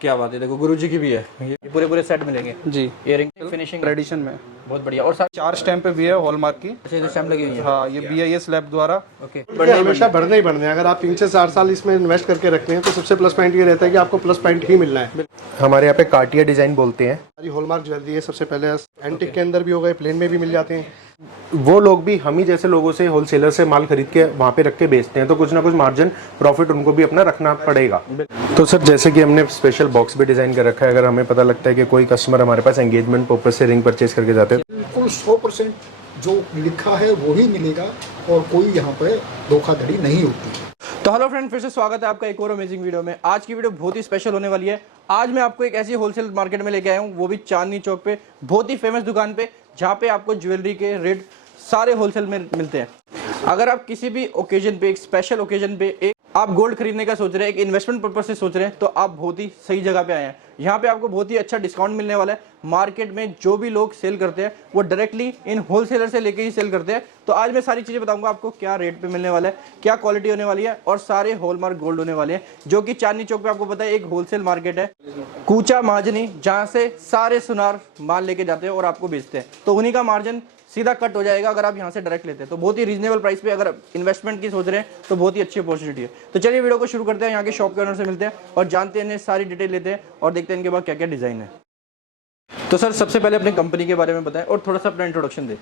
क्या बात है, देखो गुरु जी की भी है, ये पूरे पूरे सेट मिलेंगे जी। इयरिंग फिनिशिंग ट्रेडिशन में बहुत बढ़िया। और साथ 4 स्टैम्प भी है हॉलमार्क की। अच्छे से स्टैम्प लगी हुई है। हाँ, ये BIS लैब द्वारा। ओके, ये हमेशा बढ़ने ही बढ़ने हैं। अगर आप 3 से 4 साल इसमें इन्वेस्ट करके रखते हैं तो सबसे प्लस पॉइंट ये रहता है कि आपको प्लस पॉइंट ही मिलना है। हमारे यहाँ पे कार्टियर डिजाइन बोलते हैं। हमारी हॉलमार्क ज्वेलरी है सबसे पहले, एंटिक के अंदर भी हो गए, प्लेन में भी मिल जाते हैं। वो लोग भी हम ही जैसे लोगों से होलसेलर से माल खरीद के वहाँ पे रख के बेचते हैं, तो कुछ ना कुछ मार्जिन प्रॉफिट उनको भी अपना रखना पड़ेगा। तो सर जैसे कि हमने स्पेशल बॉक्स भी डिजाइन कर रखा है, अगर हमें पता लगता है कि कोई कस्टमर हमारे पास एंगेजमेंट पर्पज से रिंग परचेज करके जाते हैं, बिल्कुल 100% जो लिखा है वो ही मिलेगा और कोई यहाँ पे धोखाधड़ी नहीं होती। तो हेलो फ्रेंड, फिर से स्वागत है आपका एक और अमेजिंग वीडियो में। आज की वीडियो बहुत ही स्पेशल होने वाली है। आज मैं आपको एक ऐसी होलसेल मार्केट में लेके आया हूँ, वो भी चांदनी चौक पे, बहुत ही फेमस दुकान पे, जहाँ पे आपको ज्वेलरी के रेट सारे होलसेल में मिलते हैं। अगर आप किसी भी ओकेजन पे, एक स्पेशल ओकेजन पे, एक आप गोल्ड खरीदने का सोच रहे हैं, एक इन्वेस्टमेंट पर्पज से सोच रहे हैं, तो आप बहुत ही सही जगह पे आए हैं। यहाँ पे आपको बहुत ही अच्छा डिस्काउंट मिलने वाला है। मार्केट में जो भी लोग सेल करते हैं वो डायरेक्टली इन होलसेलर से लेके ही सेल करते हैं। तो आज मैं सारी चीजें बताऊंगा आपको, क्या रेट पे मिलने वाला है, क्या क्वालिटी होने वाली है, और सारे हॉलमार्क गोल्ड होने वाले हैं, जो कि चांदनी चौक पे आपको पता है एक होलसेल मार्केट है, कूचा महाजनी, जहाँ से सारे सुनार माल लेके जाते हैं और आपको बेचते हैं। तो उन्हीं का मार्जिन सीधा कट हो जाएगा अगर आप यहाँ से डायरेक्ट लेते हैं। तो बहुत ही रीजनेबल प्राइस पे अगर इन्वेस्टमेंट की सोच रहे हैं तो बहुत ही अच्छी अपॉर्चुनिटी है। तो चलिए वीडियो को शुरू करते हैं, यहाँ के शॉप के ओनर से मिलते हैं और जानते हैं, इन्हें सारी डिटेल लेते हैं और देखते हैं इनके पास क्या क्या डिजाइन है। तो सर सबसे पहले अपनी कंपनी के बारे में बताएं और थोड़ा सा अपना इंट्रोडक्शन दें।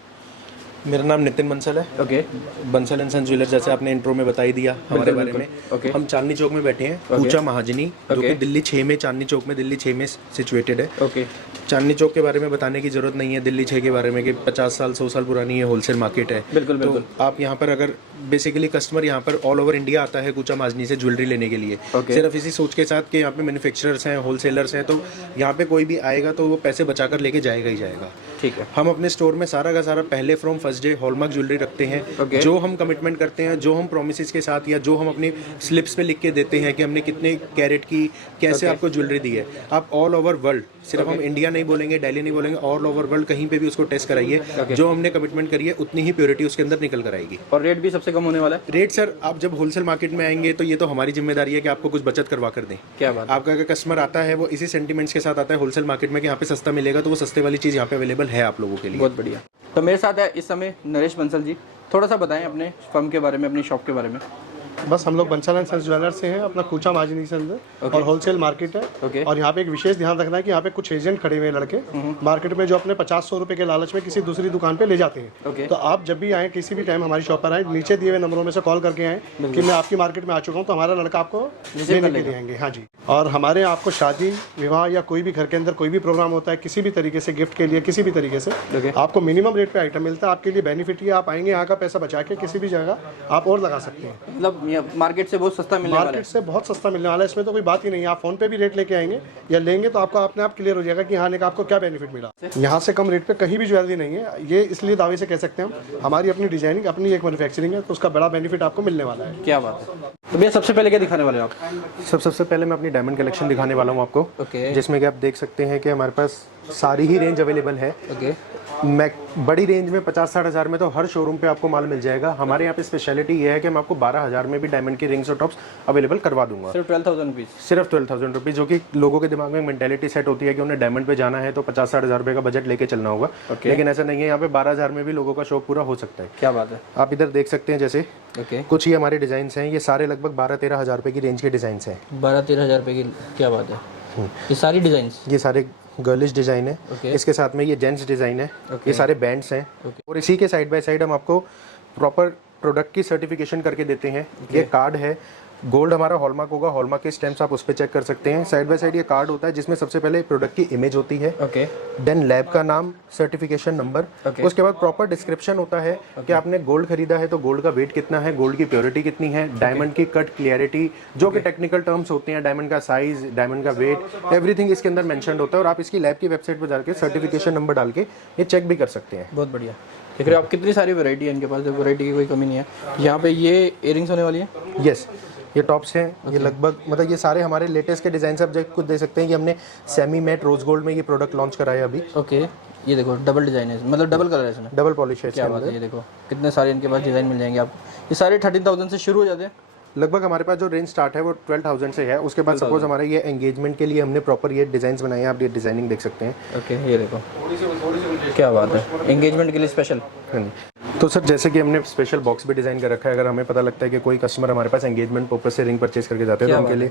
मेरा नाम नितिन बंसल है। Okay, Bansal and son jeweller, जैसे आपने इंट्रो में बता ही दिया हमारे बारे में। ओके। हम चांदनी चौक में बैठे हैं, कूचा महाजनी, जो कि दिल्ली 6 में, चांदनी चौक में दिल्ली 6 में सिचुएटेड है। ओके, चांदनी चौक के बारे में बताने की जरूरत नहीं है, दिल्ली 6 के बारे में, कि 50 साल 100 साल पुरानी ये होलसेल मार्केट है। बिल्कुल बिल्कुल। तो आप यहाँ पर अगर बेसिकली कस्टमर यहाँ पर ऑल ओवर इंडिया आता है कूचा महाजनी से ज्वेलरी लेने के लिए, सिर्फ इसी सोच के साथ कि यहाँ पे मैन्युफैक्चरर्स हैं, होलसेलर्स हैं, तो यहाँ पे कोई भी आएगा तो वो पैसे बचाकर लेके जाएगा ही जाएगा। ठीक है। हम अपने स्टोर में सारा का सारा पहले from first day hallmark jewellery रखते हैं। जो हम कमिटमेंट करते हैं, जो हम प्रोमिसेस के साथ, या जो हम अपनी स्लिप्स पे लिख के देते हैं कि हमने कितने कैरेट की कैसे आपको ज्वेलरी दी है, आप ऑल ओवर वर्ल्ड, सिर्फ हम इंडिया नहीं बोलेंगे, दिल्ली नहीं बोलेंगे, ऑल ओवर वर्ल्ड कहीं पे भी उसको टेस्ट कराइए। जो हमने कमिटमेंट करी है उतनी ही प्योरिटी उसके अंदर निकल कर आएगी। और रेट भी सबसे कम होने वाला है। रेट सर, आप जब होलसेल मार्केट में आएंगे तो ये तो हमारी जिम्मेदारी है कि आपको कुछ बचत करवा कर दें। क्या बात। आपका अगर कस्टमर आता है वो इसी सेंटिमेंट्स के साथ आता है होलसेल मार्केट में कि यहाँ पे सस्ता मिलेगा, तो वो सस्ते वाली चीज़ यहाँ पे अवेलेबल है आप लोगों के लिए। बहुत बढ़िया। तो मेरे साथ है इस समय नरेश बंसल जी, थोड़ा सा बताएं अपने फर्म के बारे में, अपनी शॉप के बारे में। बस हम लोग बंसल एंड सन्स ज्वेलर्स से हैं, अपना कूचा महाजनी से अंदर, और होलसेल मार्केट है। और यहाँ पे एक विशेष ध्यान रखना है कि यहाँ पे कुछ एजेंट खड़े हुए हैं लड़के मार्केट में, जो अपने 50-100 रुपए के लालच में किसी दूसरी दुकान पे ले जाते हैं। तो आप जब भी आए, किसी भी टाइम हमारी शॉप पर आए, नीचे दिए हुए नंबरों में से कॉल करके आए कि मैं आपकी मार्केट में आ चुका हूँ, तो हमारा लड़का आपको लेने के लिए आएंगे। हाँ जी। और हमारे आपको शादी, विवाह या कोई भी घर के अंदर कोई भी प्रोग्राम होता है, किसी भी तरीके से गिफ्ट के लिए, किसी भी तरीके से आपको मिनिमम रेट पे आइटम मिलता है। आपके लिए बेनिफिट ही, आप आएंगे यहाँ का पैसा बचा के किसी भी जगह आप और लगा सकते हैं। मतलब मार्केट से बहुत सस्ता मिलने वाला है। मार्केट से बहुत सस्ता मिलने वाला है, इसमें तो कोई बात ही नहीं है। आप फोन पे भी रेट लेके आएंगे या लेंगे तो आपको अपने आप क्लियर हो जाएगा कि हाँ, आपको क्या बेनिफिट मिला। यहाँ से कम रेट पे कहीं भी ज्वेलरी नहीं है, ये इसलिए दावे से कह सकते हैं हम। हमारी अपनी डिजाइनिंग, अपनी एक मैन्युफैक्चरिंग है, तो उसका बड़ा बेनिफिट आपको मिलने वाला है। क्या बात है। तो भैया सबसे पहले क्या दिखाने वाले हो आप? सबसे पहले मैं अपनी डायमंड कलेक्शन दिखाने वाला हूँ आपको, जिसमें कि आप देख सकते हैं कि हमारे पास सारी ही रेंज अवेलेबल है। मैं बड़ी रेंज में 50-60 हज़ार में तो हर शोरूम पे आपको माल मिल जाएगा। हमारे यहाँ पे स्पेशलिटी ये है कि मैं आपको 12,000 में भी डायमंड की रिंग्स और टॉप्स अवेलेबल करवा दूंगा। सिर्फ 12,000 रुपीज़। सिर्फ 12,000 रुपीज़, जो कि लोगों के दिमाग में मेंटेलिटी सेट होती है कि उन्हें डायमंड पे जाना है तो 50-60 हज़ार रुपये का बजट लेके चलना होगा। लेकिन ऐसा नहीं है, यहाँ पे 12,000 में भी लोगों का शौक पूरा हो सकता है। क्या बात है। आप इधर देख सकते हैं, जैसे कुछ ही हमारे डिजाइन हैं, ये सारे लगभग 12-13 हज़ार रुपये की रेंज के डिजाइन हैं। 12-13 हज़ार रुपये की। क्या बात है। ये सारी डिजाइन, ये सारे गर्लिश डिजाइन है। इसके साथ में ये जेंट्स डिजाइन है। ये सारे बैंड्स हैं। और इसी के साइड बाय साइड हम आपको प्रॉपर प्रोडक्ट की सर्टिफिकेशन करके देते हैं। ये कार्ड है, गोल्ड हमारा हॉलमार्क होगा, हॉलमार्क के स्टैम्प्स आप उस पर चेक कर सकते हैं। साइड बाय साइड ये कार्ड होता है, जिसमें सबसे पहले प्रोडक्ट की इमेज होती है, देन लैब का नाम, सर्टिफिकेशन नंबर, उसके बाद प्रॉपर डिस्क्रिप्शन होता है कि आपने गोल्ड खरीदा है तो गोल्ड का वेट कितना है, गोल्ड की प्योरिटी कितनी है, डायमंड की कट क्लियरिटी, जो कि टेक्निकल टर्म्स होते हैं, डायमंड का साइज, डायमंड का वेट, एवरीथिंग इसके अंदर मेंशन्ड होता है। और आप इसकी लैब की वेबसाइट पर जाकर सर्टिफिकेशन नंबर डाल के ये चेक भी कर सकते हैं। बहुत बढ़िया। देख रहे हो आप कितनी सारी वैरायटी है इनके पास, वैरायटी की कोई कमी नहीं है। यहाँ पे ये इयरिंग्स होने वाली है। यस, ये टॉप्स हैं। ये लगभग मतलब ये सारे हमारे लेटेस्ट के डिजाइन से आप खुद देख सकते हैं कि हमने सेमी मैट रोज गोल्ड में ये प्रोडक्ट लॉन्च कराया अभी। ये देखो डबल डिजाइन है, मतलब डबल कलर है इसमें, डबल पॉलिश है। क्या बात है। ये देखो कितने सारे इनके पास डिजाइन मिल जाएंगे आप। ये सारे 13,000 से शुरू हो जाते हैं। लगभग हमारे पास जो रेंज स्टार्ट है वो 12,000 से है। उसके बाद सपोज हमारे ये एंगेजमेंट के लिए हमने प्रॉपर ये डिजाइन बनाए हैं, आप ये डिजाइनिंग देख सकते हैं। ओके, ये देखो क्या बात है, एंगेजमेंट के लिए स्पेशल। हाँ जी। तो सर जैसे कि हमने स्पेशल बॉक्स भी डिज़ाइन कर रखा है, अगर हमें पता लगता है कि कोई कस्टमर हमारे पास एंगेजमेंट पर्पस से रिंग परचेज करके जाते हैं तो उनके लिए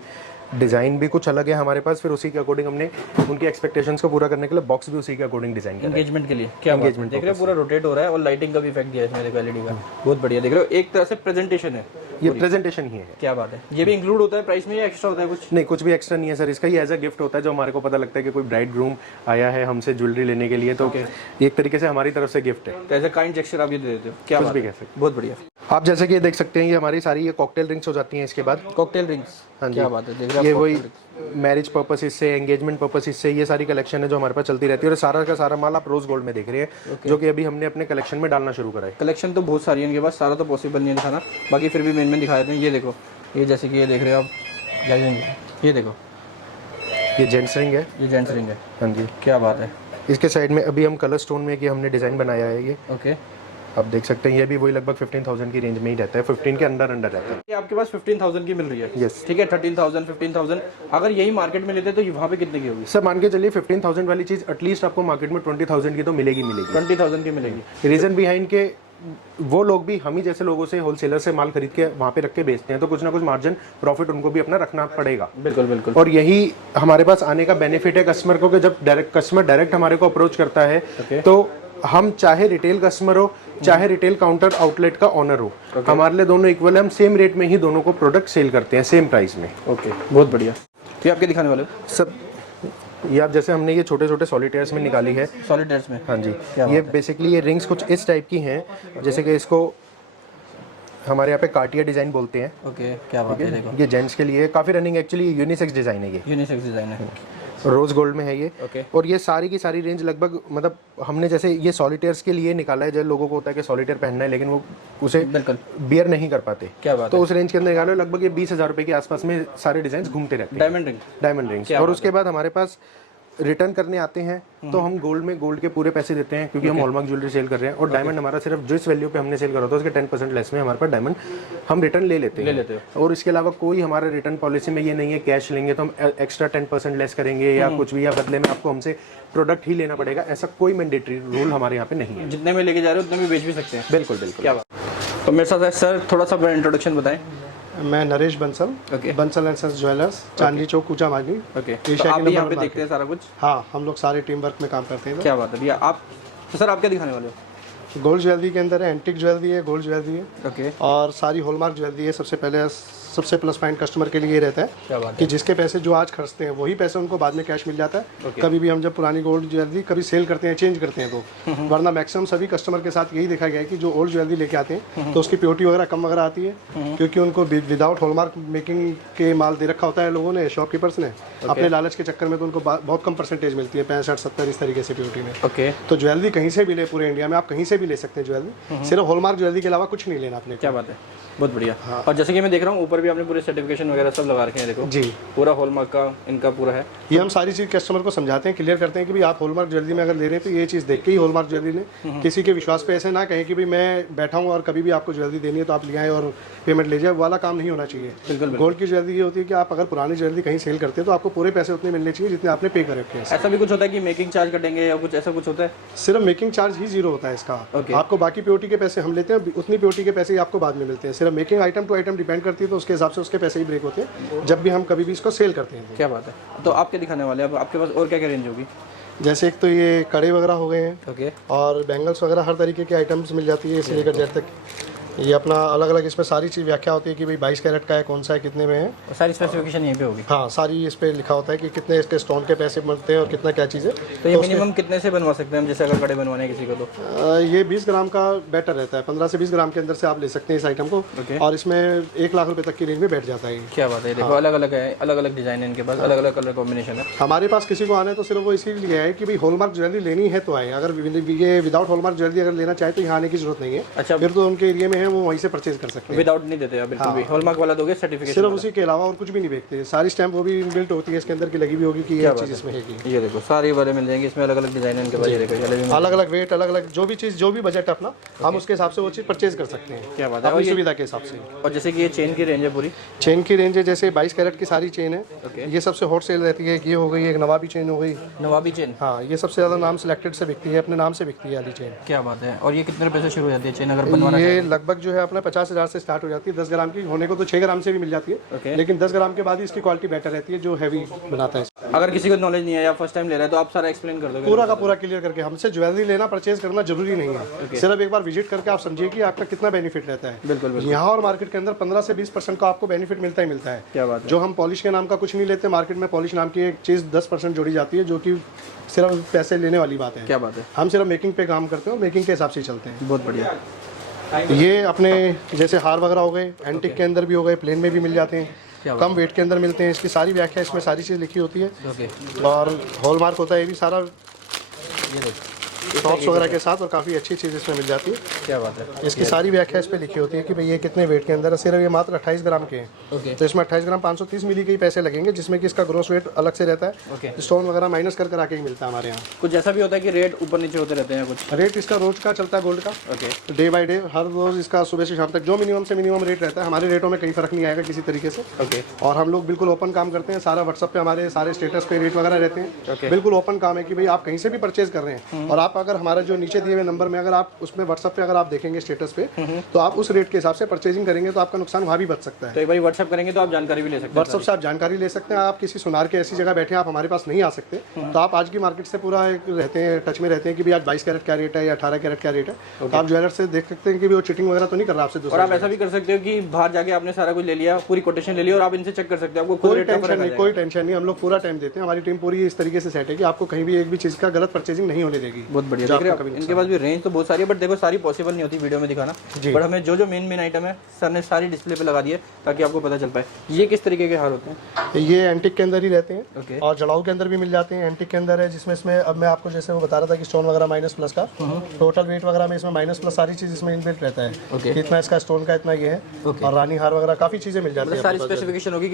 डिज़ाइन भी कुछ अलग है हमारे पास, फिर उसी के अकॉर्डिंग हमने उनकी एक्सपेक्टेशंस को पूरा करने के लिए बॉक्स भी उसी के अकॉर्डिंग डिजाइन किया है। एंगेजमेंट के लिए क्या एंगेजमेंट देख रहे हो, पूरा रोटेट हो रहा है और लाइटिंग का भी इफेक्ट दिया है इसमें, देखो एलईडी का, बहुत बढ़िया। देख रहे हो एक तरह से प्रेजेंटेशन है, ये प्रेजेंटेशन ही है। क्या बात है। ये भी इंक्लूड होता है प्राइस में या एक्स्ट्रा होता है कुछ? नहीं, कुछ भी एक्स्ट्रा नहीं है सर, इसका ही एज अ गिफ्ट होता है। जो हमारे को पता लगता है कि कोई ब्राइड ग्रूम आया है हमसे ज्वेलरी लेने के लिए, तो एक तरीके से हमारी तरफ से गिफ्ट है। तो एज अ काइंड जेस्चर आप ये दे देते हो, क्या कुछ भी कह सकते हैं। बहुत बढ़िया। आप जैसे कि ये देख सकते हैं, ये हमारी सारी ये कॉकटेल रिंग्स हो जाती हैं इसके बाद। कॉकटेल रिंग्स, हाँ जी, क्या बात है। देख रहे हो ये आप, वही मैरिज पर्पस से, एंगेजमेंट पर्पस से, ये सारी कलेक्शन है जो हमारे पास चलती रहती है। और सारा का सारा माल आप रोज गोल्ड में देख रहे हैं, जो कि अभी हमने अपने कलेक्शन में डालना शुरू करा है। कलेक्शन तो बहुत सारी है इनके पास, सारा तो पॉसिबल नहीं है दिखाना, बाकी फिर भी मेन दिखा देते हैं। ये देखो, ये जैसे कि ये देख रहे हो आप, ये देखो ये जेंट्स रिंग है, ये जेंट्स रिंग है। हाँ जी। क्या बात है। इसके साइड में अभी हम कलर स्टोन में कि हमने डिज़ाइन बनाया है ये, ओके, आप देख सकते हैं। ये भी वही लगभग 15,000 की रेंज में ही रहता है, 15 के अंदर रहता है। ये आपके पास 15,000 की मिल रही है। Yes. ठीक है, 13,000 15,000। अगर यही मार्केट में लेते तो वहाँ पे कितने की होगी? सर मान के चलिए 15,000 वाली चीज़ एटलीस्ट आपको मार्केट में 20,000 की तो मिलेगी। 20,000 की मिलेगी। रीज़न बिहाइंड के वो लोग भी हम ही जैसे लोगों से होलसेलर से माल खरीद के वहाँ पे रख के बेचते हैं, तो कुछ ना कुछ मार्जिन प्रॉफिट उनको भी अपना रखना पड़ेगा। बिल्कुल बिल्कुल। और यही हमारे पास आने का बेनिफिट है कस्टमर को, कि जब कस्टमर डायरेक्ट हमारे को अप्रोच करता है तो हम चाहे रिटेल कस्टमर हो चाहे रिटेल काउंटर आउटलेट का ओनर हो, हमारे लिए दोनों इक्वल है। हम सेम रेट में ही दोनों को प्रोडक्ट सेल करते हैं, सेम प्राइस में। ओके, बहुत बढ़िया। तो ये आपके दिखाने वाले हो? सब ये आप जैसे हमने ये छोटे छोटे सॉलिटेयर्स में निकाली है। सॉलिटेयर्स में? हाँ जी। ये बेसिकली ये रिंग्स कुछ इस टाइप की हैं, जैसे कि इसको हमारे यहाँ पे कार्टियर डिजाइन बोलते हैं। ओके, क्या बात है। देखो ये जेंट्स के लिए काफ़ी रनिंग, एक्चुअली यूनिसेक्स डिज़ाइन है। ये यूनिसेक्स डिजाइन है, रोज गोल्ड में है ये। ओके। और ये सारी की सारी रेंज लगभग, मतलब हमने जैसे ये सॉलिटेयर्स के लिए निकाला है, जब लोगों को होता है कि सॉलिटेयर पहनना है लेकिन वो उसे बिल्कुल बियर नहीं कर पाते। क्या बात तो उस रेंज के अंदर निकालो, लगभग ये 20,000 रुपए के आसपास में सारे डिजाइन घूमते रहते हैं। Diamond rings. और उसके बाद हमारे पास रिटर्न करने आते हैं तो हम गोल्ड में गोल्ड के पूरे पैसे देते हैं, क्योंकि हम हॉलमार्क ज्वेलरी सेल कर रहे हैं। और डायमंड हमारा सिर्फ जिस वैल्यू पे हमने सेल करा था उसके 10% लेस में हमारे पास डायमंड हम रिटर्न ले लेते हैं। और इसके अलावा कोई हमारे रिटर्न पॉलिसी में ये नहीं है कैश लेंगे तो हम एक्स्ट्रा 10% लेस करेंगे या कुछ भी, या बदले में आपको हमसे प्रोडक्ट ही लेना पड़ेगा, ऐसा कोई मैंडेटरी रूल हमारे यहाँ पे नहीं है। जितने में लेके जा रहे हो उतने में बेच भी सकते हैं। बिल्कुल बिल्कुल। क्या बात। तो मेरे साथ है सर, थोड़ा सा इंट्रोडक्शन बताएं। मैं Naresh Bansal, Bansal and sons jewellers, Chandni Chowk, Kucha Mahajani. Okay, तो आप भी यहाँ पे देखते हैं सारा कुछ? हाँ, हम लोग सारे टीम वर्क में काम करते हैं। क्या बात है भैया। आप तो सर आप क्या दिखाने वाले हो? गोल्ड ज्वेलरी के अंदर है, एंटिक ज्वेलरी है, गोल्ड ज्वेलरी है, ओके, और सारी हॉलमार्क ज्वेलरी है। सबसे पहले सबसे प्लस पॉइंट कस्टमर के लिए ये रहता क्या है बात कि जिसके पैसे जो आज खर्चते हैं वही पैसे उनको बाद में कैश मिल जाता है। कभी भी हम जब पुरानी गोल्ड ज्वेलरी कभी सेल करते हैं, चेंज करते हैं तो, वरना मैक्सिमम सभी कस्टमर के साथ यही देखा गया है कि जो ओल्ड ज्वेलरी लेके आते हैं तो उसकी प्योरिटी वगैरह कम वगैरह आती है, क्योंकि उनको विदाउट हॉलमार्क मेकिंग के माल दे रखा होता है लोगों ने, शॉपकीपर्स ने। अपने लालच के चक्कर में तो उनको बहुत कम परसेंटेज मिलती है, 65-70 इस तरीके से प्योरिटी में। ओके, तो ज्वेलरी कहीं से भी ले, पूरे इंडिया में आप कहीं से भी ले सकते हैं ज्वेलरी, सिर्फ हॉलमार्क ज्वेलरी के अलावा कुछ नहीं लेना आपने। क्या बात है, बहुत बढ़िया। और जैसे कि मैं देख रहा हूँ ऊपर भी आपने पूरे सर्टिफिकेशन वगैरह सब लगा रखे हैं, देखो जी, पूरा हॉलमार्क का इनका पूरा है। ये हम सारी चीज़ कस्टमर को समझाते हैं, क्लियर करते हैं कि भाई आप हॉलमार्क ज्वेलरी में अगर ले रहे हैं तो ये चीज़ देख के ही हॉलमार्क ज्वेलरी लें। किसी के विश्वास पे ऐसे ना कहें कि भाई मैं बैठा हूँ और कभी भी आपको ज्वेलरी देनी है तो आप ले आए और पेमेंट ले जाए, वाला काम नहीं होना चाहिए। बिल्कुल। गोल्ड की ज्वेलरी ये होती है कि आप अगर पुरानी ज्वेलरी कहीं सेल करते हैं तो आपको पूरे पैसे उतने मिलने चाहिए जितने आपने पे कर रखे हैं। ऐसा भी कुछ होता है कि मेकिंग चार्ज कटेंगे या कुछ ऐसा कुछ होता है? सिर्फ मेकिंग चार्ज ही 0 होता है इसका। आपको बाकी प्योरिटी के पैसे हम लेते हैं, उतनी प्योरिटी के पैसे ही आपको बाद में मिलते हैं। सिर्फ making item to item depend करती है, तो उसके हिसाब से उसके पैसे ही ब्रेक होते हैं जब भी हम कभी भी इसको सेल करते हैं। क्या बात है। तो आप क्या दिखाने वाले हैं? आपके पास और क्या क्या रेंज होगी? जैसे एक तो ये कड़े वगैरह हो गए हैं, ओके, और बैंगल्स वगैरह हर तरीके के आइटम्स मिल जाती है, इससे लेकर जेड तक। ये अपना अलग अलग इसमें सारी चीज़ व्याख्या होती है कि भाई 22 कैरेट का है, कौन सा है, कितने में है, और सारी स्पेसिफिकेशन यहीं पे होगी? हाँ, सारी इस पे लिखा होता है कि कितने इसके स्टोन के पैसे बनते हैं और कितना क्या चीज़ है। तो ये मिनिमम कितने से बनवा सकते हैं हम, जैसे अगर कड़े बनवाने हैं किसी को तो? ये 20 ग्राम का बेटर रहता है, 15 से 20 ग्राम के अंदर से आप ले सकते हैं इस आइटम को। और इसमें 1 लाख रुपए तक की रेंज में बैठ जाता है। क्या बात है। देखो अलग अलग है, अलग अलग डिजाइन है इनके पास, अलग अलग कलर कॉम्बिनेशन है। हमारे पास किसी को आना है तो सिर्फ वो इसीलिए है कि भाई हॉलमार्क ज्वेलरी लेनी है तो आए, अगर ये विदाउट हॉलमार्क ज्वेलरी अगर लेना चाहे तो यहाँ आने की जरूरत नहीं है। अच्छा, फिर तो उनके एरिया में है, वो वहीं से परचेज कर सकते हैं। विदाउट नहीं देते आप बिल्कुल भी, हॉलमार्क वाला दोगे सर्टिफिकेशन? सिर्फ उसी के अलावा और कुछ भी नहीं बेचते। सारी स्टैम्प वो भी इनबिल्ट होती है इसके अंदर की लगी भी होगी कि ये चीज़ इसमें है कि। ये देखो सारी वाले मिल जाएंगे इसमें, अलग अलग डिजाइन है इनके पास। ये देखो अलग अलग वेट, अलग अलग जो भी चीज़, जो भी बजट है अपना, हम उसके हिसाब से वो चीज़ परचेज कर सकते हैं। क्या बात है। अपनी सुविधा के हिसाब से। और जैसे कि ये चेन की रेंज है पूरी, चेन की रेंज है जैसे 22 कैरेट की सारी चेन है, ये सबसे हॉट सेल रहती है। ये हो गई एक नवाबी चेन हो गई, नवाबी चेन। हाँ ये सबसे ज़्यादा नाम सिलेक्टेड से बिकती है, अपने नाम से बिकती है वाली चेन। क्या बात है। और ये कितने रुपए से शुरू हो जाती है चेन अगर बनवाना? ये लगभग जो है अपना 50,000 से स्टार्ट हो जाती है। 10 ग्राम की होने को तो 6 ग्राम से भी मिल जाती है, लेकिन 10 ग्राम के बाद ही इसकी क्वालिटी बेटर रहती है जो हैवी बनाता है। अगर किसी को नॉलेज नहीं है या फर्स्ट टाइम ले रहा है तो आप सारा एक्सप्लेन कर दोगे? पूरा का पूरा क्लियर करके। हमसे ज्वेलरी लेना, परचेज करना जरूरी नहीं है, सिर्फ एक बार विजिट करके आप समझिए कि आपका कितना बेनिफिट रहता है। बिल्कुल बिल्कुल। यहाँ और मार्केट के अंदर 15 से 20% का आपको बेनिफिट मिलता ही मिलता है। क्या बात है। जो हम पॉलिश के नाम का कुछ नहीं लेते, मार्केट में पॉलिश नाम की एक चीज़ 10% जोड़ी जाती है, जो कि सिर्फ पैसे लेने वाली बात है। क्या बात है। हम सिर्फ मेकिंग पे काम करते हैं और मेकिंग के हिसाब से ही चलते हैं। बहुत बढ़िया। ये अपने जैसे हार वगैरह हो गए, एंटिक के अंदर भी हो गए, प्लेन में भी मिल जाते हैं, कम वेट के अंदर मिलते हैं। इसकी सारी व्याख्या इसमें सारी चीज़ लिखी होती है। और हॉलमार्क होता है ये भी सारा, ये देखो टॉप्स वगैरह के साथ, और काफ़ी अच्छी चीज़ इसमें मिल जाती है। क्या बात है। इसकी सारी व्याख्या इस पे लिखी होती है कि भाई ये कितने वेट के अंदर है। सिर्फ ये मात्र 28 ग्राम के हैं, तो इसमें 28 ग्राम 530 मिली के ही पैसे लगेंगे, जिसमें कि इसका ग्रोस वेट अलग से रहता है। स्टोन वगैरह माइनस कर आके ही मिलता है हमारे यहाँ। कुछ ऐसा भी होता है कि रेट ऊपर नीचे होते रहते हैं कुछ? रेट इसका रोज का चलता है, गोल्ड का डे बाय डे, हर रोज इसका सुबह से शाम तक जो मिनिमम से मिनिमम रेट रहता है, हमारे रेटों में कहीं फर्क नहीं आएगा किसी तरीके से। और हम लोग बिल्कुल ओपन काम करते हैं, सारा व्हाट्सअप पे हमारे सारे स्टेटस पे रेट वगैरह रहते हैं। बिल्कुल ओपन काम है कि भाई आप कहीं से भी परचेज कर रहे हैं, और आप अगर हमारा जो नीचे दिए हुए नंबर में अगर आप उसमें व्हाट्सएप पे अगर आप देखेंगे स्टेटस पे, तो आप उस रेट के हिसाब से परचेजिंग करेंगे तो आपका नुकसान वहाँ भी बच सकता है। तो एक बार व्हाट्सएप करेंगे तो आप जानकारी भी ले सकते हैं? व्हाट्सएप से आप जानकारी ले सकते हैं। आप किसी सुनार के ऐसी जगह बैठे हैं, आप हमारे पास नहीं आ सकते, तो आप आज की मार्केट से पूरा एक रहते हैं, टच में रहते हैं कि भाई आज 22 कैरेट क्या रेट है या 18 कैरेट क्या रेट है, तो आप ज्वेलर से देख सकते हैं कि वो चीटिंग वगैरह तो नहीं कर रहा आपसे। और आप ऐसा भी कर सकते हो कि बाहर जाके आपने सारा कुछ ले लिया, पूरी कोटेशन ले ली और आप इनसे चेक कर सकते हो, आपको कोई टेंशन नहीं, कोई टेंशन नहीं। हम लोग पूरा टाइम देते हैं, हमारी टीम पूरी इस तरीके से सेट है कि आपको कहीं भी एक भी चीज़ का गलत परचेजिंग नहीं होने देगी। बहुत बढ़िया। देख रहे हो इनके पास भी रेंज तो बहुत सारी है, बट देखो सारी पॉसिबल नहीं होती वीडियो में दिखाना, बट हमें जो जो मेन आइटम है सर ने सारी डिस्प्ले पे लगा दी है ताकि आपको पता चल पाए। ये किस तरीके के हार होते हैं? ये एंटिक के अंदर ही रहते हैं, और जड़ाऊ के अंदर भी मिल जाते हैं। एंटिक के अंदर है जिसमें इसमें अब मैं आपको जैसे वो बता रहा था कि स्टोन वगैरह माइनस प्लस का टोटल वेट वगैरह में इसमें माइनस प्लस सारी चीज़ इसमें इनबिल्ट रहता है। इतना इसका स्टोन का इतना ये है, और रानी हार वगैरह काफ़ी चीज़ें मिल जाती है। सारी स्पेसिफिकेशन होगी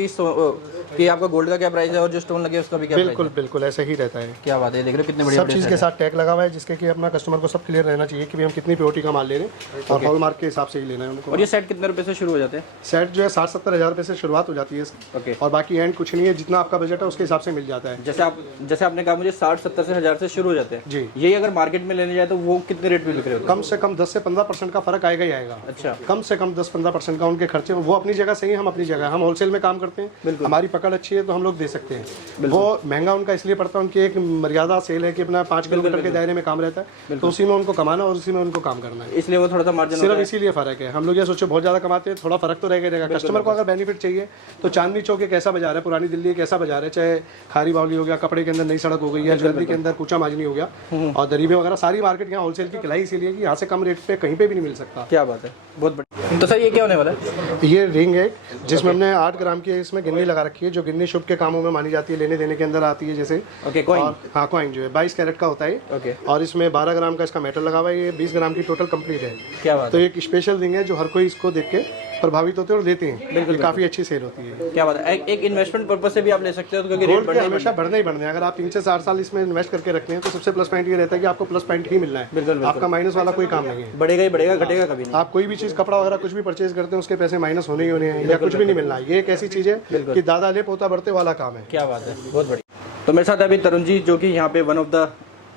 कि आपका गोल्ड का क्या प्राइस है और जो स्टोन लगे उसका भी क्या? बिल्कुल बिल्कुल ऐसे ही रहता है। क्या बात है। देख रहे हो कितने बढ़िया सब चीज़ के साथ टैग लगा हुआ है, जिसके कि अपना कस्टमर को सब क्लियर रहना चाहिए कि हम कितनी प्योरिटी का माल ले रहे हैं, और हॉलमार्क के हिसाब से ही लेना है उनको। और ये सेट कितने रुपए से शुरू हो जाते हैं? सेट जो है 60-70 हज़ार रुपये से शुरुआत हो जाती है इसकी, और बाकी एंड कुछ नहीं है, जितना आपका बजट है उसके हिसाब से मिल जाता है। जैसे आपने कहा मुझे 60-70 से हज़ार से शुरू हो जाते हैं जी। यही अगर मार्केट में लेने जाए तो वो कितने रेट पे बिक रहे होते हैं? कम से कम 10 से 15% का फर्क आएगा ही आएगा। अच्छा। कम से कम 10-15% का उनके खर्चे, वो अपनी जगह सही है, हम अपनी जगह, हम होलसेल में काम करते हैं, हमारी पकड़ अच्छी है तो हम लोग दे सकते हैं। वो महंगा उनका इसलिए पड़ता है, उनकी एक मर्यादा सेल है कि अपना 5 किलोमीटर के दायरे में काम रहता है, तो उसी में उनको कमाना और उसी में उनको काम करना है, इसलिए वो थोड़ा सा मार्जिन सिर्फ इसीलिए फर्क है। हम लोग ये सोचे बहुत ज़्यादा कमाते हैं, थोड़ा फर्क तो रहेगा। कस्टमर को अगर बेनिफिट चाहिए तो चांदनी चौक एक ऐसा बाजार है, पुरानी दिल्ली एक ऐसा बाजार है, चाहे खारी बावली हो गया, कपड़े के अंदर नई सड़क हो गई है, ज्वेलरी के अंदर कूचा माजनी हो गया, और दरीबे वगैरह, सारी मार्केट यहाँ होलसेल की खिलाई इसीलिए कि यहाँ से कम रेट पे कहीं पे भी नहीं मिल सकता। क्या बात है। बहुत बढ़िया। तो सर ये क्या होने वाला है? ये रिंग है जिसमें हमने 8 ग्राम की इसमें गिन्नी लगा रखी है, जो गिन्नी शुभ के कामों में मानी जाती है, लेने देने के अंदर आती है। जैसे कॉइन। हाँ, कॉइन जो है 22 कैरेट का होता है, और इसमें 12 ग्राम का इसका मेटल लगा हुआ है। ये 20 ग्राम की टोटल कंप्लीट है। क्या बात तो एक स्पेशल रिंग है जो हर कोई इसको देख के प्रभावित होते हैं और लेते हैं। बिल्कुल, काफी अच्छी सेल होती है। क्या बात है। एक इन्वेस्टमेंट पर्पस से भी आप ले सकते हो, क्योंकि रेट गोल्ड के हमेशा बढ़ना ही बढ़ना है। अगर आप 3 से 4 साल इसमें इन्वेस्ट करके रखते हैं तो सबसे प्लस पॉइंट ये रहता है कि आपको प्लस पॉइंट ही मिलना है। बिल्कुल, आपका माइनस वाला कोई काम नहीं है। बढ़ेगा ही बढ़ेगा, घटेगा कभी नहीं। आप कोई भी चीज, कपड़ा वगैरह कुछ भी परचेज करते हैं उसके पैसे माइनस होने ही होने हैं, या कुछ भी नहीं मिलना है। ये एक ऐसी चीज है कि दादा ले पोता बढ़ते वाला काम है। क्या बात है। बहुत बढ़िया। तो मेरे साथ अभी तरुण जी, जो कि यहाँ पे वन ऑफ द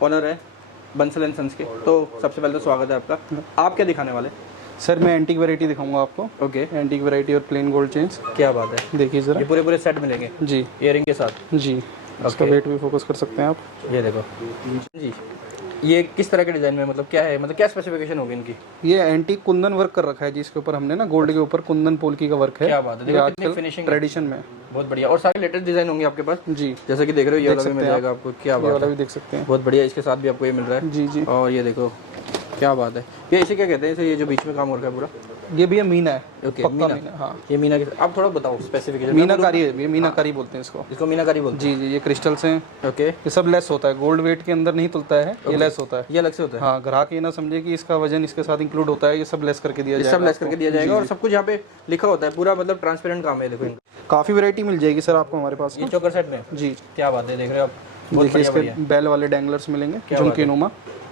ऑनर है बंसल एंड सन्स के। तो सबसे पहले तो स्वागत है आपका। आप क्या दिखाने वाले? सर मैं एंटीक वैरायटी दिखाऊंगा आपको। ओके। एंटीक वैरायटी और प्लेन गोल्ड चेन्स। क्या बात है। देखिए जरा, ये पूरे सेट मिलेंगे जी, इयरिंग के साथ। जी। इसका वेट भी फोकस कर सकते हैं आप। ये देखो जी, ये किस तरह के डिजाइन में, मतलब क्या है, मतलब क्या स्पेसिफिकेशन होगी इनकी? ये एंटीक कुंदन वर्क कर रखा है जिसके ऊपर हमने ना गोल्ड के ऊपर कुंदन पोल्की का वर्क है। क्या बात है। देखो कितनी फिनिशिंग ट्रेडिशन में। बहुत बढ़िया। और सारे लेटेस्ट डिजाइन होंगे आपके पास? जी। जैसे कि देख रहे हो, ये वाला भी मिल जाएगा आपको। क्या ये बात वाला है। भी देख सकते हैं। बहुत बढ़िया। इसके साथ भी आपको ये मिल रहा है। जी जी। और ये देखो क्या बात है। ये इसे क्या कहते हैं, इसे ये जो बीच में काम हो रखा है पूरा? ये भैया मीना है, ओके, पक्का मीना। मीना, हाँ। ये मीना के, आप थोड़ा बताओ स्पेसिफिकेशन। मीनाकारी है, ये मीनाकारी बोलते हैं इसको। इसको मीनाकारी बोलते जी जी, ये क्रिस्टल्स हैं, हैं। ओके, ये सब लेस होता है, गोल्ड वेट के अंदर नहीं तुलता है, ये लेस होता है। ये अलग से होता है। हाँ, ग्राहक ये ना समझे कि इसका वजन इसके साथ इंक्लूड होता है, ये सब लेस करके दिया ये जाएगा। सब लेस करके दिया जाएगा और सब कुछ यहाँ पे लिखा होता है, पूरा मतलब ट्रांसपेरेंट काम है। देखो इनका। काफ़ी वैरायटी मिल जाएगी सर आपको हमारे पास। ये चोकर सेट में जी, क्या बात है, देख रहे हो आप, बहुत देखिए बढ़िया इसके बेल वाले डैंगलर्स मिलेंगे, क्या बात झुमके है। नुमा।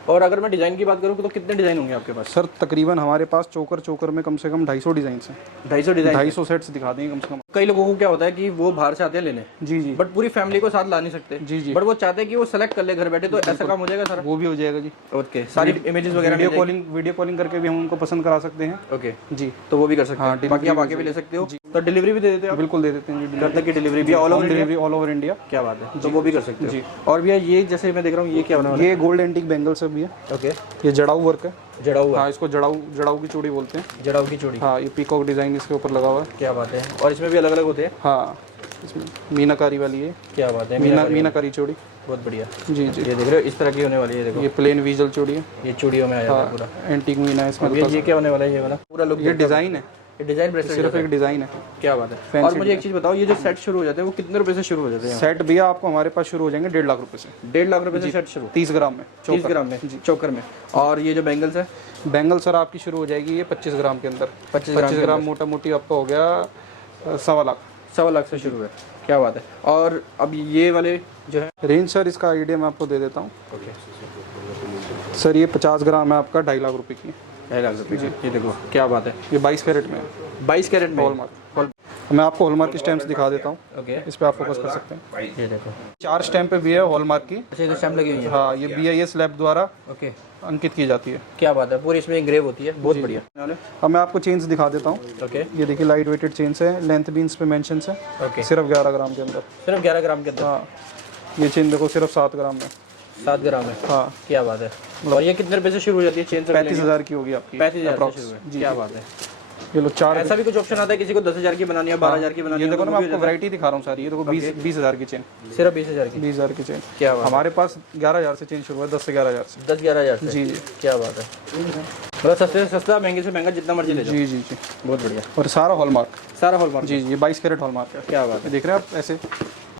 और अगर मैं डिजाइन की बात करूँ तो कितने डिजाइन होंगे आपके पास? सर तकरीबन हमारे पास चोकर में कम से कम 250 डिजाइन हैं। 250 डिजाइन। 250 सेट्स दिखा देंगे कम से कम। कई लोगों को क्या होता है कि वो बाहर से आते हैं लेने, जी जी, बट पूरी फैमिली को साथ ला नहीं सकते। जी जी, बट वो चाहते हैं कि वो सेलेक्ट कर ले घर बैठे, तो ऐसा काम हो जाएगा सारा? वो भी हो जाएगा जी। ओके, सारी इमेजेस वगैरह वीडियो कॉलिंग करके भी हम उनको पसंद करा सकते हैं। ओके जी, तो वो भी कर सकते हाँ, हैं। बाकी आप आके भी ले सकते हो। तो डिलीवरी भी दे देते हो आप? बिल्कुल दे देते हैं जी, घर तक की डिलीवरी भी all over India? Delivery all over India. क्या बात है, तो वो भी कर सकते हो जी। और भैया ये जैसे मैं देख रहा हूँ, ये क्या बना हुआ है? ये गोल्ड एंटीक बैंगल्स है भैया, ओके, ये जड़ाऊ वर्क है। जड़ा हुआ, हाँ, इसको जड़ाऊ की चूड़ी बोलते हैं। जड़ाऊ की चूड़ी। हाँ, ये पीकॉक डिजाइन इसके ऊपर लगा हुआ है। क्या बात है, और इसमें भी अलग अलग होते हैं? हाँ, इसमें मीनाकारी वाली है। क्या बात है, मीनाकारी चूड़ी। बहुत बढ़िया। जी जी, ये देख रहे हो, इस तरह की होने वाली है। देखो ये प्लेन विजुअल चूड़ी है, ये चूड़ियों में आ जाता है पूरा। एंटीक मीना है इसमें। ये क्या होने वाला है, ये वाला पूरा लुक? ये डिजाइन है, ये डिजाइन ब्रेसलेट सिर्फ एक डिजाइन है। क्या बात है। और मुझे एक चीज बताओ, ये जो सेट शुरू हो जाते हैं वो कितने रुपए से शुरू हो जाते हैं? सेट भैया आपको हमारे पास शुरू हो जाएंगे 1.5 लाख रुपए से। 1.5 लाख रुपए से सेट शुरू? 30 ग्राम में, 30 ग्राम में चोकर में। और ये जो बैंगल्स है? बैंगल सर आपकी शुरू हो जाएगी ये 25 ग्राम के अंदर। 25 ग्राम मोटा मोटी आपका हो गया 1.25 लाख। 1.25 लाख से शुरू है। क्या बात है। और अब ये वाले जो है रेंज सर, इसका आइडिया मैं आपको दे देता हूँ। ओके सर ये 50 ग्राम है आपका 2.5 लाख रुपए की। 2.5 लाख रुपए। ये देखो क्या बात है, ये 22 कैरेट में है। 22 कैरेट में हॉलमार्क। मैं आपको हॉलमार्क की स्टैम्प्स दिखा देता हूँ, ओके, इस पे आप फोकस कर सकते हैं। ये देखो। 4 स्टैम्प भी है हॉलमार्क की। अच्छा, ये स्टैम्प लगी हुई है? हाँ, ये BIS लैब द्वारा ओके, अंकित की जाती है। क्या बात है, पूरी इसमें इंग्रेव होती है। बहुत बढ़िया। अब मैं आपको चेन्स दिखा देता हूँ। ओके, ये देखिए लाइट वेटेड चेन्स है, लेंथ भी इन पे मेंशन है। ओके, सिर्फ 11 ग्राम के अंदर। सिर्फ 11 ग्राम के अंदर? हाँ, ये चेन देखो सिर्फ 7 ग्राम में। 7 ग्राम में? हाँ। क्या बात है। और ये कितने रुपए से शुरू हो जाती है चेन? 35,000 की होगी आपकी। 35,000 से शुरू है। क्या बात है। ये लो 4। ऐसा भी कुछ ऑप्शन आता है किसी को 10,000 की बनानी है, 12,000 की बनानी ये है? देखो ना, मैं आपको वैरायटी दिखा रहा हूँ सारी। ये देखो 20,000 की चेन, सिर्फ 20,000 की? 20,000 की चेन। क्या बात हमारे पास 11,000 से चेन शुरू है, 10 से 11,000 से। 10-11,000 से? जी जी, क्या बात है। मतलब सस्ते से सस्ता, महंगे से महंगा, जितना मर्जी ले जाओ। जी जी जी। बहुत बढ़िया। और सारा हॉलमार्क। सारा हॉलमार्क? जी जी, 22 कैरेट हॉलमार्क है। क्या बात है। देख रहे हैं आप ऐसे?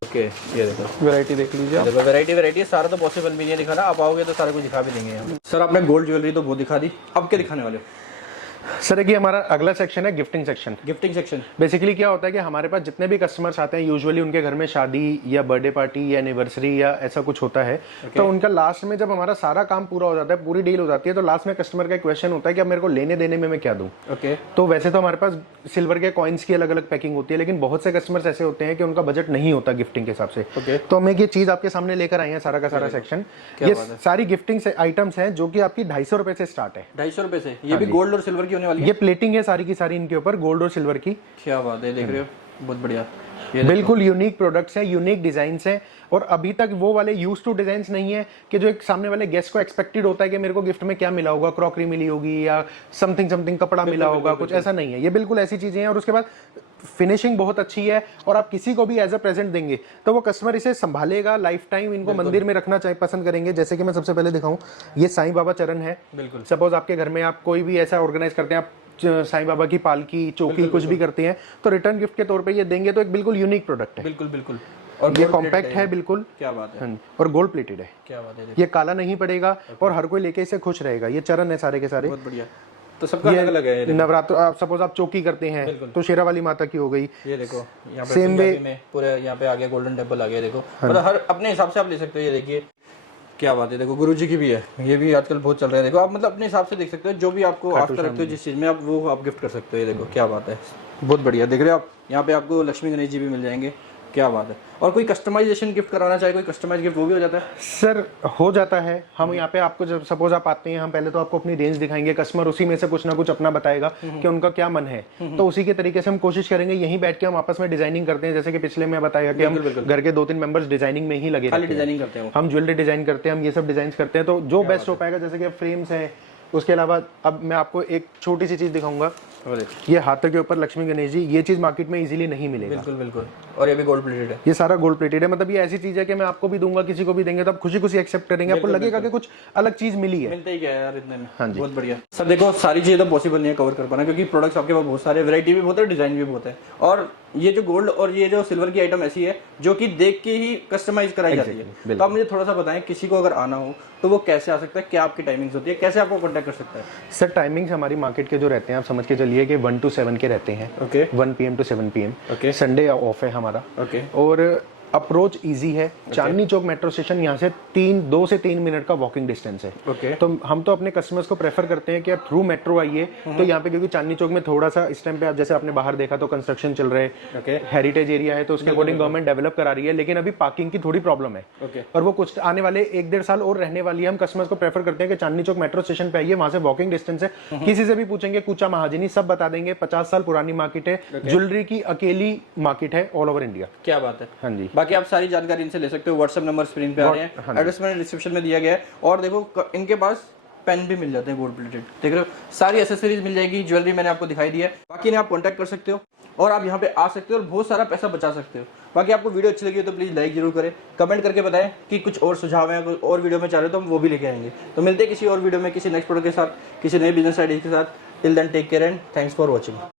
ओके, ये देखो वैरायटी देख लीजिए। देखो, वैरायटी है। सारा तो पॉसिबल भी नहीं है दिखाना, आप आओगे तो सारा कुछ दिखा भी देंगे हम। सर आपने गोल्ड ज्वेलरी तो बहुत दिखा दी, अब क्या दिखाने वाले हो? सर देखिए, हमारा अगला सेक्शन है gifting section. Gifting section. Basically क्या होता है कि हमारे पास जितने भी कस्टमर्स आते हैं, यूजुअली उनके घर में शादी या बर्थडे पार्टी या एनिवर्सरी या ऐसा कुछ होता है। तो उनका लास्ट में जब हमारा सारा काम पूरा हो जाता है, पूरी डील हो जाती है, तो लास्ट में कस्टमर का क्वेश्चन होता है कि अब मेरे को लेने देने में मैं क्या दूं। ओके, तो वैसे तो हमारे पास सिल्वर के कॉइन्स की अलग अलग पैकिंग होती है, लेकिन बहुत से कस्टमर्स ऐसे होते हैं कि उनका बजट नहीं होता गिफ्टिंग के हिसाब से। तो हम एक ये चीज आपके सामने लेकर आए हैं, सारा का सारा सेक्शन। ये सारी गिफ्टिंग से आइटम्स हैं जो कि आपकी 250 रुपए से स्टार्ट है। 250 रुपए से? ये भी गोल्ड और सिल्वर की होने वाली है? ये प्लेटिंग है सारी की सारी इनके ऊपर, गोल्ड और सिल्वर की। क्या बात है, देख रहे हो, बहुत बढ़िया। बिल्कुल यूनिक प्रोडक्ट्स हैं, यूनिक डिजाइन्स हैं। और अभी तक वो वाले यूज टू डिजाइन्स नहीं है कि जो एक सामने वाले गेस्ट को एक्सपेक्टेड होता है कि मेरे को गिफ्ट में क्या मिला होगा, क्रॉकरी मिली होगी या समथिंग कपड़ा मिला होगा, कुछ ऐसा नहीं है। ये बिल्कुल ऐसी चीजें हैं। और उसके बाद फिनिशिंग बहुत अच्छी है, और आप किसी को भी एज अ प्रेजेंट देंगे तो वो कस्टमर इसे संभालेगा लाइफ टाइम, इनको मंदिर में रखना चाहे पसंद करेंगे। जैसे कि मैं सबसे पहले दिखाऊं, ये साईं बाबा चरण है। बिल्कुल। सपोज आपके घर में आप कोई भी ऐसा ऑर्गेनाइज करते हैं, आप साईं बाबा की पालकी, चौकी कुछ भी करते हैं, तो रिटर्न गिफ्ट के तौर पे ये देंगे, तो एक बिल्कुल यूनिक प्रोडक्ट है। बिल्कुल बिल्कुल। और ये कॉम्पैक्ट है बिल्कुल। क्या बात है। और गोल्ड प्लेटेड है। क्या बात है। ये काला नहीं पड़ेगा और हर कोई लेके इसे खुश रहेगा। ये चरण है सारे के सारे। बहुत बढ़िया। तो सबका अलग अलग है। नवरात्र आप सपोज आप चौकी करते हैं तो शेरा वाली माता की हो गई। ये देखो यहाँ पे सेम वे में पूरे यहाँ पे आ गया, गोल्डन टेम्पल आ गया। देखो मतलब हर अपने हिसाब से आप ले सकते हो। ये देखिए क्या बात है। देखो गुरु जी की भी है, ये भी आजकल बहुत चल रहा है। देखो आप मतलब अपने हिसाब से देख सकते हो, जो भी आपको आफ्टर रखते हो जिस चीज में, आप वो आप गिफ्ट कर सकते हो। ये देखो क्या बात है, बहुत बढ़िया। देख रहे हो आप, यहाँ पे आपको लक्ष्मी गणेश जी भी मिल जाएंगे। क्या बात है। और कोई कस्टमाइजेशन गिफ्ट कराना चाहे, कोई कस्टमाइज गिफ्ट, वो भी हो जाता है? सर हो जाता है। हम यहाँ पे आपको जब सपोज आप आते हैं, हम पहले तो आपको अपनी रेंज दिखाएंगे, कस्टमर उसी में से कुछ ना कुछ अपना बताएगा कि उनका क्या मन है, तो उसी के तरीके से हम कोशिश करेंगे। यहीं बैठ के हम आपस में डिजाइनिंग करते हैं। जैसे कि पिछले में बताया कि हम घर के 2-3 मेंबर्स डिजाइनिंग में ही लगे, डिजाइनिंग करते हैं, हम ज्वेलरी डिजाइन करते हैं, हम ये सब डिजाइन करते हैं। तो जो बेस्ट हो पाएगा, जैसे कि फ्रेम्स है, उसके अलावा अब मैं आपको एक छोटी सी चीज दिखाऊंगा। ये हाथों के ऊपर लक्ष्मी गणेश जी, ये चीज मार्केट में इजीली नहीं मिलेगा। बिल्कुल बिल्कुल। और ये भी गोल्ड प्लेटेड है। ये सारा गोल्ड प्लेटेड है, मतलब ये ऐसी चीज है कि मैं आपको भी दूंगा, किसी को भी देंगे तो आप खुशी खुशी एक्सेप्ट करेंगे, आपको लगेगा कि कुछ अलग चीज मिली है। मिलता ही क्या है यार इतने में। हाँ जी। बहुत बढ़िया सर। देखो सारी चीजें तो पॉसिबल नहीं है कवर कर पाना, क्योंकि प्रोडक्ट्स आपके पास बहुत सारे, वैरायटी भी बहुत है, डिजाइन भी बहुत है। और ये जो गोल्ड और ये जो सिल्वर की आइटम ऐसी है जो कि देख के ही कस्टमाइज कराई जाती है। तो आप मुझे थोड़ा सा बताएं, किसी को अगर आना हो तो वो कैसे आ सकता है, क्या आपकी टाइमिंग्स होती है, कैसे आपको कांटेक्ट कर सकता है? सर टाइमिंग्स हमारी मार्केट के जो रहते हैं आप समझ के चलिए कि 1 to 7 के रहते हैं। Okay. 1 PM to 7 PM। Okay. Sunday off है हमारा। ओके। और अप्रोच इजी है। चांदनी चौक मेट्रो स्टेशन यहाँ से 2 से 3 मिनट का वॉकिंग डिस्टेंस है। ओके। तो हम तो अपने कस्टमर्स को प्रेफर करते हैं कि आप थ्रू मेट्रो आइए। तो यहाँ पे क्योंकि चांदनी चौक में थोड़ा सा इस टाइम पे आप जैसे आपने बाहर देखा तो कंस्ट्रक्शन चल रहे हैं, हेरिटेज एरिया है, तो उसके अकॉर्डिंग गवर्नमेंट डेवलप करा रही है, लेकिन अभी पार्किंग की थोड़ी प्रॉब्लम है। और वो कुछ आने वाले 1-1.5 साल और रहने वाली है। हम कस्टमर्स को प्रेफर करते हैं कि चांदनी चौक मेट्रो स्टेशन पे आइए, वहां से वॉकिंग डिस्टेंस है। किसी से भी पूछेंगे कूचा महाजनी सब बता देंगे। 50 साल पुरानी मार्केट है, ज्वेलरी की अकेली मार्केट है ऑल ओवर इंडिया। क्या बात है। हाँ जी। बाकी आप सारी जानकारी इनसे ले सकते हो। व्हाट्सएप नंबर स्क्रीन पे आ रहे हैं, एड्रेस मैंने डिस्क्रिप्शन में दिया गया है। और देखो इनके पास पेन भी मिल जाते हैं गोल्ड प्लेटेड, देख रहे हो, सारी एसेसरीज मिल जाएगी। ज्वेलरी मैंने आपको दिखाई दी है, बाकी इन्हें आप कांटेक्ट कर सकते हो और आप यहाँ पे आ सकते हो और बहुत सारा पैसा बचा सकते हो। बाकी आपको वीडियो अच्छी लगी तो प्लीज लाइक जरूर करें, कमेंट करके बताएं कि कुछ और सुझाव है, कुछ और वीडियो में चाह रहे हो तो हम वो भी लेके आएंगे। तो मिलते हैं किसी और वीडियो में, किसी नेक्स्ट प्रोडक्ट के साथ, किसी नए बिजनेस आइडिया के साथ। Till then take care and thanks for watching.